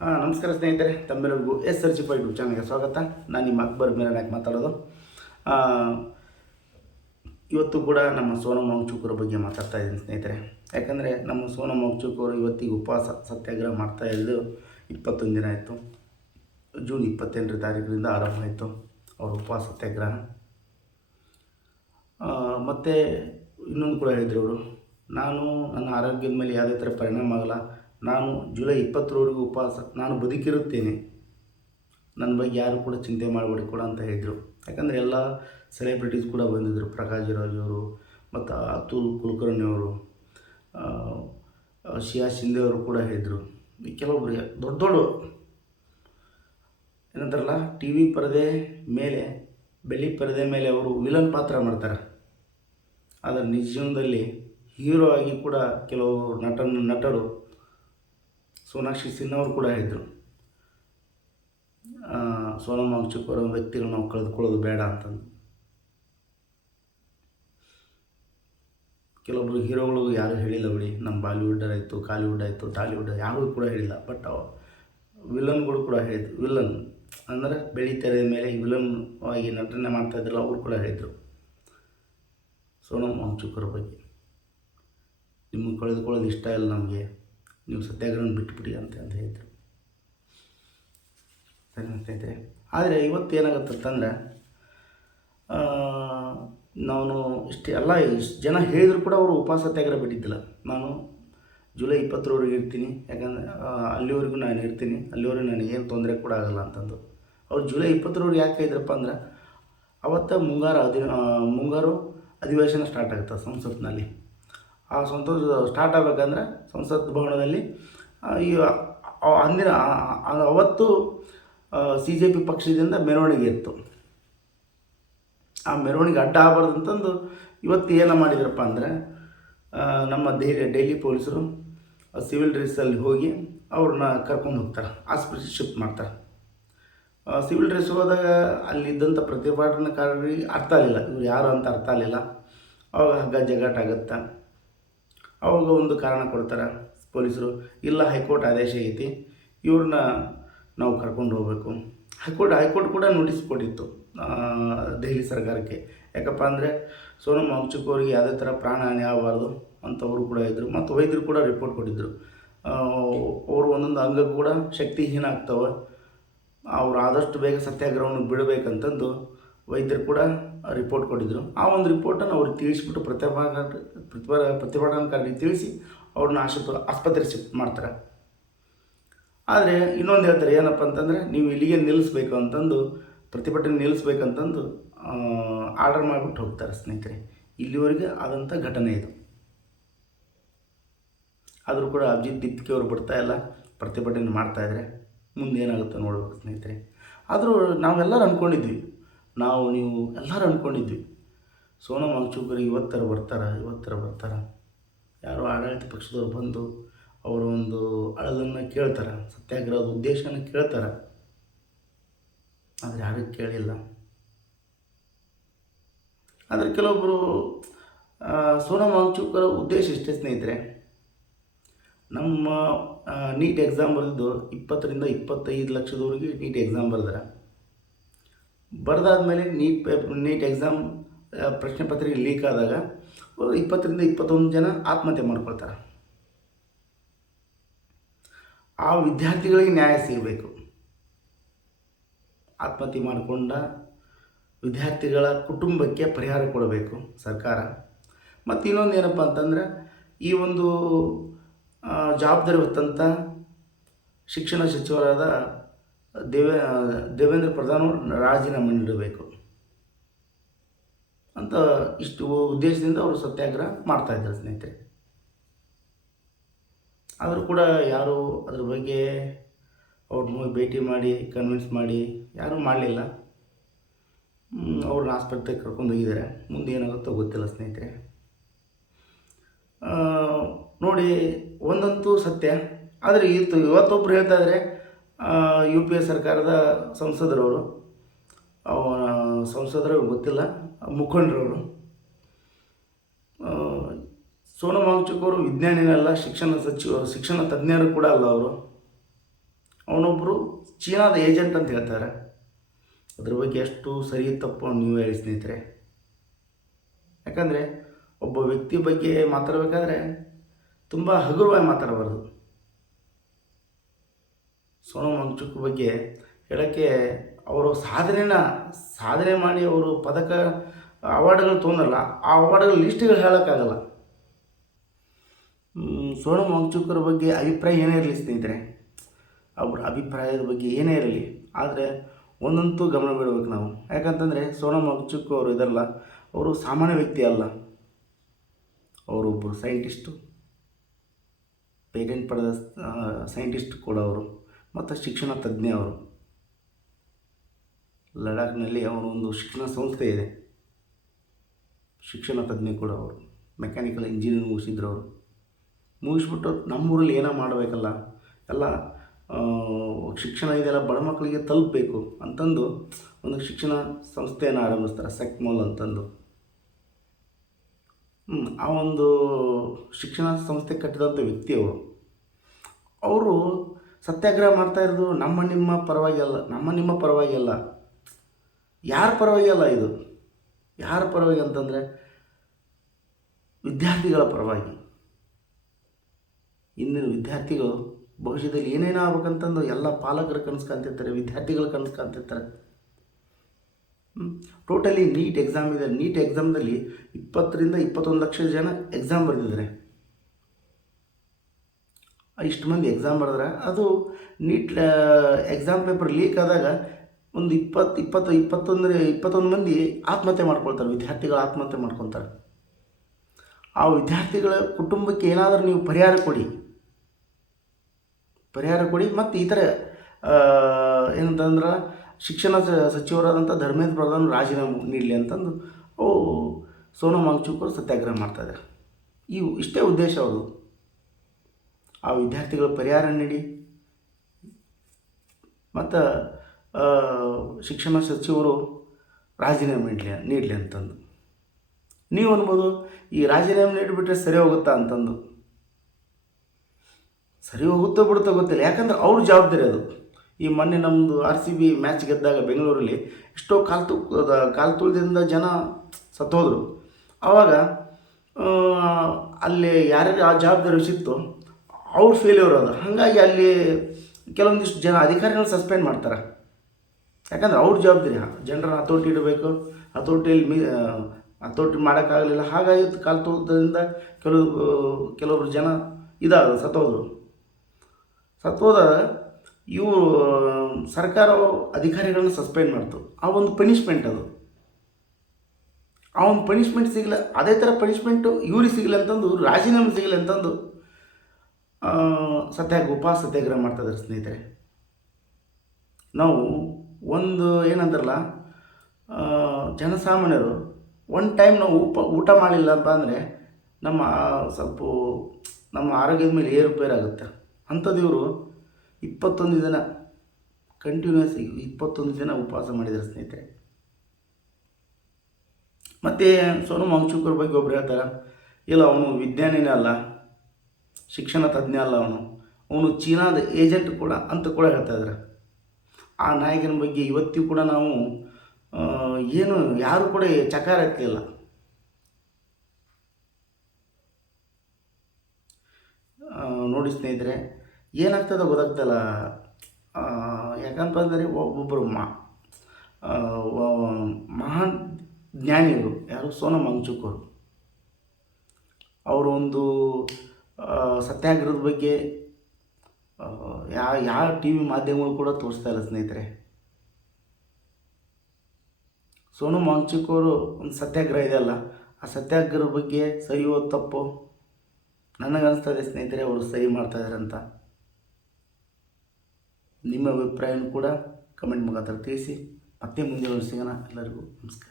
ನಮಸ್ಕಾರ ಸ್ನೇಹಿತರೆ, ತಮ್ಮೆಲ್ಲರಿಗೂ SRG5 ಯೂಟ್ಯೂಬ್ ಚಾನಲ್ಗೆ ಸ್ವಾಗತ. ನಾನು ನಿಮ್ಮ ಅಕ್ಬರ್ ಮೀರಾನಾಯ್ಕ್ ಮಾತಾಡೋದು. ಆ, ಇವತ್ತು ಕೂಡ ನಮ್ಮ ಸೋನಂ ವಾಂಗ್ಚುಕ್ ಬಗ್ಗೆ ಮಾತಾಡ್ತಾ ಇದ್ದೀನಿ ಸ್ನೇಹಿತರೆ. ಯಾಕಂದರೆ ನಮ್ಮ ಸೋನಂ ವಾಂಗ್ಚುಕ್ ಅವರು ಇವತ್ತಿಗೆ ಉಪವಾಸ ಸತ್ಯಾಗ್ರಹ ಮಾಡ್ತಾ ಇದ್ದು 21 ದಿನ ಆಯಿತು. ಜೂನ್ 28ನೇ ತಾರೀಕಿನಿಂದ ಆರಂಭ ಆಯಿತು ಅವ್ರ ಉಪವಾಸ ಸತ್ಯಾಗ್ರಹ. ಮತ್ತು ಇನ್ನೊಂದು ಕೂಡ ಹೇಳಿದರು ಅವರು, ನಾನು ನನ್ನ ಆರೋಗ್ಯದ ಮೇಲೆ ಯಾವುದೇ ಥರ ಪರಿಣಾಮ ಆಗಲ್ಲ, ನಾನು ಜುಲೈ 20ರವರೆಗೂ ಉಪವಾಸ, ನಾನು ಬದುಕಿರುತ್ತೇನೆ, ನನ್ನ ಬಗ್ಗೆ ಯಾರು ಕೂಡ ಚಿಂತೆ ಮಾಡಬೇಡಿ ಕೂಡ ಅಂತ ಹೇಳಿದರು. ಯಾಕಂದರೆ ಎಲ್ಲ ಸೆಲೆಬ್ರಿಟೀಸ್ ಕೂಡ ಬಂದಿದ್ದರು. ಪ್ರಕಾಶ್ ರಾಜ್ ಅವರು ಮತ್ತು ಅತುಲ್ ಕುಲಕರ್ಣಿ ಅವರು, ಶಿಯಾ ಶಿಂದೆ ಅವರು ಕೂಡ ಹೇಳಿದರು. ಕೆಲವೊಬ್ಬರು ದೊಡ್ಡ ದೊಡ್ಡ ಏನಂತಾರಲ್ಲ, ಟಿ ವಿ ಪರದೆ ಮೇಲೆ, ಬೆಳ್ಳಿ ಪರದೆ ಮೇಲೆ ಅವರು ವಿಲನ್ ಪಾತ್ರ ಮಾಡ್ತಾರೆ. ಆದರೆ ನಿಜ ಜೀವನದಲ್ಲಿ ಹೀರೋ ಆಗಿ ಕೂಡ ಕೆಲವು ನಟರು ಸೋನಾಕ್ಷಿ ಸಿನ್ಹಾ ಅವರು ಕೂಡ ಹೇಳಿದರು, ಸೋನಂ ವಾಂಗ್ಚುಕ್ ಅವರ ವ್ಯಕ್ತಿಗಳು ನಾವು ಕಳೆದುಕೊಳ್ಳೋದು ಬೇಡ ಅಂತಂದು. ಕೆಲವೊಬ್ಬರು ಹೀರೋಗಳು ಯಾರೂ ಹೇಳಿಲ್ಲ ಬಿಡಿ, ನಮ್ಮ ಬಾಲಿವುಡ್ ಆಯಿತು, ಕಾಲಿವುಡ್ ಆಯಿತು, ಟಾಲಿವುಡ್ ಯಾರೂ ಕೂಡ ಹೇಳಿಲ್ಲ. ಬಟ್ ವಿಲನ್ಗಳು ಕೂಡ ಹೇಳಿದ್ರು. ವಿಲನ್ ಅಂದರೆ ಬೆಳ್ಳಿ ತೆರೆದ ಮೇಲೆ ವಿಲನ್ ಆಗಿ ನಟನೆ ಮಾಡ್ತಾಯಿದ್ರಲ್ಲ, ಅವರು ಕೂಡ ಹೇಳಿದರು ಸೋನಂ ವಾಂಗ್ಚುಕ್ ಅವ್ರ ಬಗ್ಗೆ, ನಿಮಗೆ ಕಳೆದುಕೊಳ್ಳೋದು ಇಷ್ಟ ಇಲ್ಲ ನಮಗೆ, ನೀವು ಸತ್ಯಾಗ್ರಹ ಬಿಟ್ಬಿಡಿ ಅಂತ ಹೇಳಿದರು. ಸರಿ ಸ್ನೇಹಿತರೆ, ಆದರೆ ಇವತ್ತು ಏನಾಗುತ್ತಂತಂದರೆ, ನಾನು ಇಷ್ಟು ಜನ ಹೇಳಿದ್ರು ಕೂಡ ಅವರು ಉಪವಾಸ ಸತ್ಯಾಗ್ರಹ ಬಿಟ್ಟಿದ್ದಿಲ್ಲ. ನಾನು ಜುಲೈ 20ರವರೆಗೆ ಇರ್ತೀನಿ, ಯಾಕಂದರೆ ಅಲ್ಲಿವರೆಗೂ ನಾನು ಇರ್ತೀನಿ, ಅಲ್ಲಿವರೆಗೂ ನನಗೇನು ತೊಂದರೆ ಕೂಡ ಆಗೋಲ್ಲ ಅಂತಂದು. ಅವ್ರು ಜುಲೈ 20ರವರೆಗೆ ಯಾಕೆ ಇದ್ರಪ್ಪ ಅಂದ್ರೆ, ಅವತ್ತು ಮುಂಗಾರು ಅಧಿವೇಶನ ಸ್ಟಾರ್ಟ್ ಆಗುತ್ತೆ ಸಂಸತ್ನಲ್ಲಿ. ಆ ಸ್ಟಾರ್ಟ್ ಆಗಬೇಕಂದ್ರೆ ಸಂಸತ್ ಭವನದಲ್ಲಿ ಅವತ್ತು CJP ಪಕ್ಷದಿಂದ ಮೆರವಣಿಗೆ ಇತ್ತು. ಆ ಮೆರವಣಿಗೆ ಅಡ್ಡ ಆಗಬಾರ್ದು ಅಂತಂದು ಇವತ್ತು ಏನು ಮಾಡಿದ್ರಪ್ಪ ಅಂದರೆ, ನಮ್ಮ ಡೆಲ್ಲಿ ಪೊಲೀಸರು ಸಿವಿಲ್ ಡ್ರೆಸ್ಸಲ್ಲಿ ಹೋಗಿ ಅವ್ರನ್ನ ಕರ್ಕೊಂಡು ಹೋಗ್ತಾರೆ, ಆಸ್ಪತ್ರೆಗೆ ಶಿಫ್ಟ್ ಮಾಡ್ತಾರೆ. ಸಿವಿಲ್ ಡ್ರೆಸ್ ಹೋದಾಗ ಅಲ್ಲಿದ್ದಂಥ ಪ್ರತಿಭಟನಾಕಾರರಿಗೆ ಅರ್ಥ ಆಗಲಿಲ್ಲ, ಇವ್ರು ಯಾರು ಅಂತ ಅರ್ಥ ಆಗಲಿಲ್ಲ. ಅವಾಗ ಹಗ್ಗ ಜಗ್ಗಾಟ ಅವಾಗ ಒಂದು ಕಾರಣ ಕೊಡ್ತಾರೆ ಪೊಲೀಸರು, ಇಲ್ಲ ಹೈಕೋರ್ಟ್ ಆದೇಶ ಐತಿ, ಇವ್ರನ್ನ ನಾವು ಕರ್ಕೊಂಡು ಹೋಗಬೇಕು. ಹೈಕೋರ್ಟ್ ಕೂಡ ನೋಟಿಸ್ ಕೊಟ್ಟಿತ್ತು ದೆಹಲಿ ಸರ್ಕಾರಕ್ಕೆ. ಯಾಕಪ್ಪ ಅಂದರೆ ಸೋನಂ ವಾಂಗ್ಚುಕ್ ಅವರಿಗೆ ಯಾವುದೇ ಥರ ಪ್ರಾಣಹಾನಿ ಆಗಬಾರ್ದು ಅಂತವರು ಕೂಡ ಇದ್ದರು. ಮತ್ತು ವೈದ್ಯರು ಕೂಡ ರಿಪೋರ್ಟ್ ಕೊಟ್ಟಿದ್ದರು, ಅವರು ಒಂದೊಂದು ಅಂಗ ಕೂಡ ಶಕ್ತಿಹೀನ ಆಗ್ತವೆ, ಅವರು ಆದಷ್ಟು ಬೇಗ ಸತ್ಯಾಗ್ರಹವನ್ನು ಬಿಡಬೇಕಂತಂದು ವೈದ್ಯರು ಕೂಡ ರಿಪೋರ್ಟ್ ಕೊಟ್ಟಿದ್ದರು. ಆ ಒಂದು ರಿಪೋರ್ಟನ್ನು ಅವ್ರಿಗೆ ತಿಳಿಸ್ಬಿಟ್ಟು ಪ್ರತಿಭಟನಾಕಾರರಿಗೆ ತಿಳಿಸಿ ಅವ್ರನ್ನ ಆಸ್ಪತ್ರೆಗೆ ಶಿಫ್ಟ್ ಮಾಡ್ತಾರೆ. ಆದರೆ ಇನ್ನೊಂದು ಹೇಳ್ತಾರೆ, ಏನಪ್ಪ ಅಂತಂದರೆ, ನೀವು ಇಲ್ಲಿಗೆ ನಿಲ್ಲಿಸ್ಬೇಕು ಅಂತಂದು, ಪ್ರತಿಭಟನೆ ನಿಲ್ಲಿಸ್ಬೇಕಂತಂದು ಆರ್ಡರ್ ಮಾಡಿಬಿಟ್ಟು ಹೋಗ್ತಾರೆ ಸ್ನೇಹಿತರೆ. ಇಲ್ಲಿವರೆಗೆ ಆದಂಥ ಘಟನೆ ಇದು. ಆದರೂ ಕೂಡ ಅಭಿಜಿತ್ ದಿಪ್ಕಿ ಅವರು ಬಿಡ್ತಾಯಿಲ್ಲ, ಪ್ರತಿಭಟನೆ ಮಾಡ್ತಾಯಿದ್ರೆ ಮುಂದೆ ಏನಾಗುತ್ತೆ ನೋಡ್ಬೇಕು ಸ್ನೇಹಿತರೆ. ಆದರೂ ನಾವೆಲ್ಲರೂ ಅಂದ್ಕೊಂಡಿದ್ವಿ, ನೀವು ಎಲ್ಲರೂ ಅಂದ್ಕೊಂಡಿದ್ವಿ ಸೋನಂ ವಾಂಗ್ಚುಕ್ ಇವತ್ತರ ಬರ್ತಾರೆ, ಯಾರೋ ಆಡಳಿತ ಪಕ್ಷದವ್ರು ಬಂದು ಅವರ ಒಂದು ಅಳಲನ್ನು ಕೇಳ್ತಾರೆ, ಸತ್ಯಾಗ್ರಹದ ಉದ್ದೇಶನ ಕೇಳ್ತಾರೆ. ಆದರೆ ಯಾರೂ ಕೇಳಿಲ್ಲ. ಆದರೆ ಕೆಲವೊಬ್ಬರು ಸೋನಂ ವಾಂಗ್ಚುಕ್ ಅವರ ಉದ್ದೇಶ ಇಷ್ಟೇ ಸ್ನೇಹಿತರೆ, ನಮ್ಮ ನೀಟ್ ಎಕ್ಸಾಮ್ ಬರೆದಿದ್ದು 20ರಿಂದ 25 ಲಕ್ಷದವರೆಗೆ ನೀಟ್ ಎಕ್ಸಾಮ್ ಬರೆದಾದ್ಮೇಲೆ ನೀಟ್ ಎಕ್ಸಾಮ್ ಪ್ರಶ್ನೆ ಪತ್ರಿಕೆ ಲೀಕ್ ಆದಾಗ 20ರಿಂದ 21 ಜನ ಆತ್ಮಹತ್ಯೆ ಮಾಡ್ಕೊಳ್ತಾರೆ. ಆ ವಿದ್ಯಾರ್ಥಿಗಳಿಗೆ ನ್ಯಾಯ ಸಿಗಬೇಕು. ಆತ್ಮಹತ್ಯೆ ಮಾಡಿಕೊಂಡ ವಿದ್ಯಾರ್ಥಿಗಳ ಕುಟುಂಬಕ್ಕೆ ಪರಿಹಾರ ಕೊಡಬೇಕು ಸರ್ಕಾರ. ಮತ್ತು ಇನ್ನೊಂದು ಏನಪ್ಪ ಅಂತಂದರೆ, ಈ ಒಂದು ಜವಾಬ್ದಾರಿ ಹೊತ್ತಂಥ ಶಿಕ್ಷಣ ಸಚಿವರಾದ ದೇವೇಂದ್ರ ಪ್ರಧಾನ್ ಅವರು ರಾಜೀನಾಮೆ ನೀಡಬೇಕು ಅಂತ ಇಷ್ಟು ಉದ್ದೇಶದಿಂದ ಅವರು ಸತ್ಯಾಗ್ರಹ ಮಾಡ್ತಾಯಿದ್ದಾರೆ ಸ್ನೇಹಿತರೆ. ಆದರೂ ಕೂಡ ಯಾರು ಅದ್ರ ಬಗ್ಗೆ ಅವ್ರನ್ನ ಭೇಟಿ ಮಾಡಿ ಕನ್ವಿನ್ಸ್ ಮಾಡಿ ಯಾರೂ ಮಾಡಲಿಲ್ಲ. ಅವ್ರನ್ನ ಆಸ್ಪತ್ರೆಗೆ ಕರ್ಕೊಂಡು ಹೋಗಿದ್ದಾರೆ. ಮುಂದೆ ಏನಾಗುತ್ತೋ ಗೊತ್ತಿಲ್ಲ ಸ್ನೇಹಿತರೆ. ನೋಡಿ, ಒಂದಂತೂ ಸತ್ಯ. ಆದರೆ ಇವತ್ತೊಬ್ಬರು ಹೇಳ್ತಾ ಇದ್ದಾರೆ, UPA ಸರ್ಕಾರದ ಸಂಸದರು ಗೊತ್ತಿಲ್ಲ, ಮುಖಂಡರವರು, ಸೋನಂ ವಾಂಗ್ಚುಕ್ ಅವರು ವಿಜ್ಞಾನಿನಲ್ಲ, ಶಿಕ್ಷಣ ತಜ್ಞರು ಕೂಡ ಅಲ್ಲ. ಅವನೊಬ್ಬರು ಚೀನಾದ ಏಜೆಂಟ್ ಅಂತ ಹೇಳ್ತಾರೆ. ಅದ್ರ ಬಗ್ಗೆ ಎಷ್ಟು ಸರಿ ತಪ್ಪು ನೀವು ಹೇಳಿ ಸ್ನೇಹಿತರೆ. ಯಾಕಂದರೆ ಒಬ್ಬ ವ್ಯಕ್ತಿ ಬಗ್ಗೆ ಮಾತಾಡಬೇಕಾದ್ರೆ ತುಂಬ ಹಗುರವಾಗಿ ಮಾತಾಡಬಾರ್ದು. ಸೋನಮ್ ವಾಂಗ್ಚುಕ್ ಬಗ್ಗೆ ಹೇಳೋಕ್ಕೆ ಅವರು ಸಾಧನೆ ಮಾಡಿ ಅವರು ಪದಕ ಅವಾರ್ಡ್ಗಳು ತೊಗೊಂಡಲ್ಲ, ಆ ಅವಾರ್ಡ್ಗಳ ಲಿಸ್ಟ್ಗಳು ಹೇಳೋಕ್ಕಾಗಲ್ಲ. ಸೋನಮ್ ವಾಂಗ್ಚುಕ್ರ ಬಗ್ಗೆ ಅಭಿಪ್ರಾಯ ಏನೇ ಇರಲಿ ಸ್ನೇಹಿತರೆ, ಅವ್ರ ಅಭಿಪ್ರಾಯದ ಬಗ್ಗೆ ಏನೇ ಇರಲಿ, ಆದರೆ ಒಂದಂತೂ ಗಮನ ಬಿಡಬೇಕು ನಾವು. ಯಾಕಂತಂದರೆ ಸೋನಮ್ ವಾಂಗ್ಚುಕ್ ಅವರು ಇದಲ್ಲ, ಅವರು ಸಾಮಾನ್ಯ ವ್ಯಕ್ತಿ ಅಲ್ಲ. ಅವರೊಬ್ಬರು ಸೈಂಟಿಸ್ಟು, ಪೇಟೆಂಟ್ ಪಡೆದ ಸೈಂಟಿಸ್ಟ್ ಕೂಡ ಅವರು, ಮತ್ತು ಶಿಕ್ಷಣ ತಜ್ಞ ಅವರು. ಲಡಾಖ್ನಲ್ಲಿ ಅವರೊಂದು ಶಿಕ್ಷಣ ಸಂಸ್ಥೆ ಇದೆ, ಶಿಕ್ಷಣ ತಜ್ಞ ಕೂಡ ಅವರು. ಮೆಕ್ಯಾನಿಕಲ್ ಇಂಜಿನಿಯರಿಂಗ್ ಮುಗಿಸಿದ್ರು ಅವರು. ಮುಗಿಸ್ಬಿಟ್ಟು ನಮ್ಮೂರಲ್ಲಿ ಏನೋ ಮಾಡಬೇಕಲ್ಲ, ಎಲ್ಲ ಶಿಕ್ಷಣ ಇದೆಲ್ಲ ಬಡ ಮಕ್ಕಳಿಗೆ ತಲುಪಬೇಕು ಅಂತಂದು ಒಂದು ಶಿಕ್ಷಣ ಸಂಸ್ಥೆಯನ್ನು ಆರಂಭಿಸ್ತಾರೆ, ಸೆಕ್ಮೋಲ್ ಅಂತಂದು. ಆ ಒಂದು ಶಿಕ್ಷಣ ಸಂಸ್ಥೆ ಕಟ್ಟಿದಂಥ ವ್ಯಕ್ತಿ ಅವರು ಸತ್ಯಾಗ್ರಹ ಮಾಡ್ತಾ ಇರೋದು ನಮ್ಮ ನಿಮ್ಮ ಪರವಾಗಿ ಅಲ್ಲ. ಯಾರ ಪರವಾಗಿ ಅಲ್ಲ ಇದು? ಯಾರ ಪರವಾಗಿ ಅಂತಂದರೆ ವಿದ್ಯಾರ್ಥಿಗಳ ಪರವಾಗಿ. ಇಂದಿನ ವಿದ್ಯಾರ್ಥಿಗಳು ಭವಿಷ್ಯದಲ್ಲಿ ಏನೇನು ಆಗ್ಬೇಕಂತಂದು ಎಲ್ಲ ಪಾಲಕರು ಕನಸು ಕಾಣ್ತಿರ್ತಾರೆ, ವಿದ್ಯಾರ್ಥಿಗಳು ಕನಸು ಕಾಣ್ತಿರ್ತಾರೆ. ಟೋಟಲಿ ನೀಟ್ ಎಕ್ಸಾಮ್ ಇದೆ. ನೀಟ್ ಎಕ್ಸಾಮ್ದಲ್ಲಿ 20 ರಿಂದ 21 ಲಕ್ಷ ಜನ ಎಕ್ಸಾಮ್ ಬರೆದಿದ್ದಾರೆ. ಇಷ್ಟು ಮಂದಿ ಎಕ್ಸಾಮ್ ಬರೆದ್ರೆ ಅದು ನೀಟ್ ಎಕ್ಸಾಮ್ ಪೇಪರ್ ಲೀಕ್ ಆದಾಗ ಒಂದು 21 ಮಂದಿ ಆತ್ಮಹತ್ಯೆ ಮಾಡ್ಕೊಳ್ತಾರೆ, ವಿದ್ಯಾರ್ಥಿಗಳು ಆತ್ಮಹತ್ಯೆ ಮಾಡ್ಕೊತಾರೆ. ಆ ವಿದ್ಯಾರ್ಥಿಗಳ ಕುಟುಂಬಕ್ಕೆ ಏನಾದರೂ ನೀವು ಪರಿಹಾರ ಕೊಡಿ. ಮತ್ತು ಈ ಥರ ಏನಂತಂದ್ರೆ ಶಿಕ್ಷಣ ಸಚಿವರಾದಂಥ ಧರ್ಮೇಂದ್ರ ಪ್ರಧಾನ್ ರಾಜೀನಾಮೆ ನೀಡಲಿ ಅಂತಂದು ಸೋನಮ್ ವಾಂಗ್ಚುಕ್ ಅವರು ಸತ್ಯಾಗ್ರಹ ಮಾಡ್ತಾಯಿದ್ದಾರೆ. ಇಷ್ಟೇ ಉದ್ದೇಶ ಅವರು. ಆ ವಿದ್ಯಾರ್ಥಿಗಳ ಪರಿಹಾರ ನೀಡಿ ಮತ್ತು ಶಿಕ್ಷಣ ಸಚಿವರು ರಾಜೀನಾಮೆ ನೀಡಲಿ ಅಂತಂದು. ನೀವು ಅನ್ಬೋದು ಈ ರಾಜೀನಾಮೆ ನೀಡಿಬಿಟ್ರೆ ಸರಿ ಹೋಗುತ್ತಾ ಅಂತಂದು. ಸರಿ ಹೋಗುತ್ತೋ ಬಿಡುತ್ತೋ ಗೊತ್ತಿಲ್ಲ, ಯಾಕಂದ್ರೆ ಅವ್ರ ಜವಾಬ್ದಾರಿ ಅದು. ಈ ಮೊನ್ನೆ ನಮ್ಮದು RCB ಮ್ಯಾಚ್ ಗೆದ್ದಾಗ ಬೆಂಗಳೂರಲ್ಲಿ ಎಷ್ಟೋ ಕಾಲು ತುಳಿದಿಂದ ಜನ ಸತ್ತೋದ್ರು. ಆವಾಗ ಅಲ್ಲಿ ಯಾರ್ಯಾರು ಆ ಜವಾಬ್ದಾರಿ ಸಿಕ್ತು ಅವ್ರ ಫೇಲ್ಯೂರ್ ಅದು. ಹಾಗಾಗಿ ಅಲ್ಲಿ ಕೆಲವೊಂದಿಷ್ಟು ಜನ ಅಧಿಕಾರಿಗಳನ್ನ ಸಸ್ಪೆಂಡ್ ಮಾಡ್ತಾರೆ. ಯಾಕಂದ್ರೆ ಅವ್ರ ಜವಾಬ್ದಾರಿ, ಜನರ ಹತೋಟಿ ಇಡಬೇಕು, ಹತೋಟಿ ಮಾಡೋಕ್ಕಾಗಲಿಲ್ಲ. ಹಾಗಾಗಿ ಕಾಲು ತುಳಿದಿಂದ ಕೆಲವೊಬ್ರು ಜನ ಸತ್ತೋದ ಇವರು ಸರ್ಕಾರ ಅಧಿಕಾರಿಗಳನ್ನ ಸಸ್ಪೆಂಡ್ ಮಾಡ್ತು. ಆ ಒಂದು ಪನಿಷ್ಮೆಂಟ್ ಅದು. ಆ ಒಂದು ಪನಿಷ್ಮೆಂಟ್ ಸಿಗಲ್ಲ, ಅದೇ ಥರ ಪನಿಷ್ಮೆಂಟು ಇವ್ರಿಗೆ ಸಿಗಲಿ ಅಂತಂದು, ರಾಜೀನಾಮೆ ಸಿಗಲಿ ಅಂತಂದು ಉಪವಾಸ ಸತ್ಯಾಗ್ರಹ ಮಾಡ್ತಾಯಿದ್ದಾರೆ ಸ್ನೇಹಿತರೆ. ನಾವು ಒಂದು ಏನಂತಾರಲ್ಲ, ಜನಸಾಮಾನ್ಯರು ಒನ್ ಟೈಮ್ ನಾವು ಊಟ ಮಾಡಲಿಲ್ಲಪ್ಪ ಅಂದರೆ ನಮ್ಮ ಆರೋಗ್ಯದ ಮೇಲೆ ಏರುಪೇರಾಗುತ್ತೆ. ಅಂಥದ್ದು ಇವರು 21 ದಿನ ಕಂಟಿನ್ಯೂಸ್ 21 ದಿನ ಉಪವಾಸ ಮಾಡಿದ್ದಾರೆ ಸ್ನೇಹಿತರೆ. ಮತ್ತು ಸೋನಮ್ ವಾಂಗ್ಚುಕ್ ಅವ್ರ ಬಗ್ಗೆ ಒಬ್ರು ಹೇಳ್ತಾರೆ, ಇಲ್ಲ ಅವನು ವಿಜ್ಞಾನಿನೇ ಅಲ್ಲ, ಶಿಕ್ಷಣ ತಜ್ಞ ಅಲ್ಲ, ಅವನು ಚೀನಾದ ಏಜೆಂಟ್ ಕೂಡ ಅಂತ ಕೂಡ ಹೇಳ್ತಾ ಇದ್ದಾರೆ. ಆ ನಾಯಕನ ಬಗ್ಗೆ ಇವತ್ತಿಗೂ ಕೂಡ ನಾವು ಯಾರು ಕೂಡ ಚಕಾರ ಎತ್ತಲಿಲ್ಲ. ನೋಡಿ ಸ್ನೇಹಿತರೆ, ಏನಾಗ್ತದೆ ಗೊತ್ತಾಗ್ತಲ್ಲ. ಯಾಕಂತಂದರೆ ಒಬ್ಬೊಬ್ಬರು ಮಹಾನ್ ಜ್ಞಾನಿಗಳು ಯಾರು, ಸೋನಮ್ ವಾಂಗ್ಚುಕ್ ಅವರು ಒಂದು ಸತ್ಯಾಗ್ರಹದ ಬಗ್ಗೆ ಯಾವ TV ಮಾಧ್ಯಮಗಳು ಕೂಡ ತೋರಿಸ್ತಾ ಇಲ್ಲ ಸ್ನೇಹಿತರೆ. ಸೋನಮ್ ವಾಂಗ್ಚುಕ್ ಅವರು ಒಂದು ಸತ್ಯಾಗ್ರಹ ಇದೆಯಲ್ಲ, ಆ ಸತ್ಯಾಗ್ರಹದ ಬಗ್ಗೆ ಸರಿಯೋ ತಪ್ಪು ನನಗನ್ನಿಸ್ತದೆ ಸ್ನೇಹಿತರೆ, ಅವರು ಸರಿ ಮಾಡ್ತಾಯಿದ್ದಾರೆ ಅಂತ. ನಿಮ್ಮ ಅಭಿಪ್ರಾಯನೂ ಕೂಡ ಕಮೆಂಟ್ ಮುಖಾಂತರ ತಿಳಿಸಿ. ಮತ್ತೆ ಮುಂದೆ ಸಿಗೋಣ. ಎಲ್ಲರಿಗೂ ನಮಸ್ಕಾರ.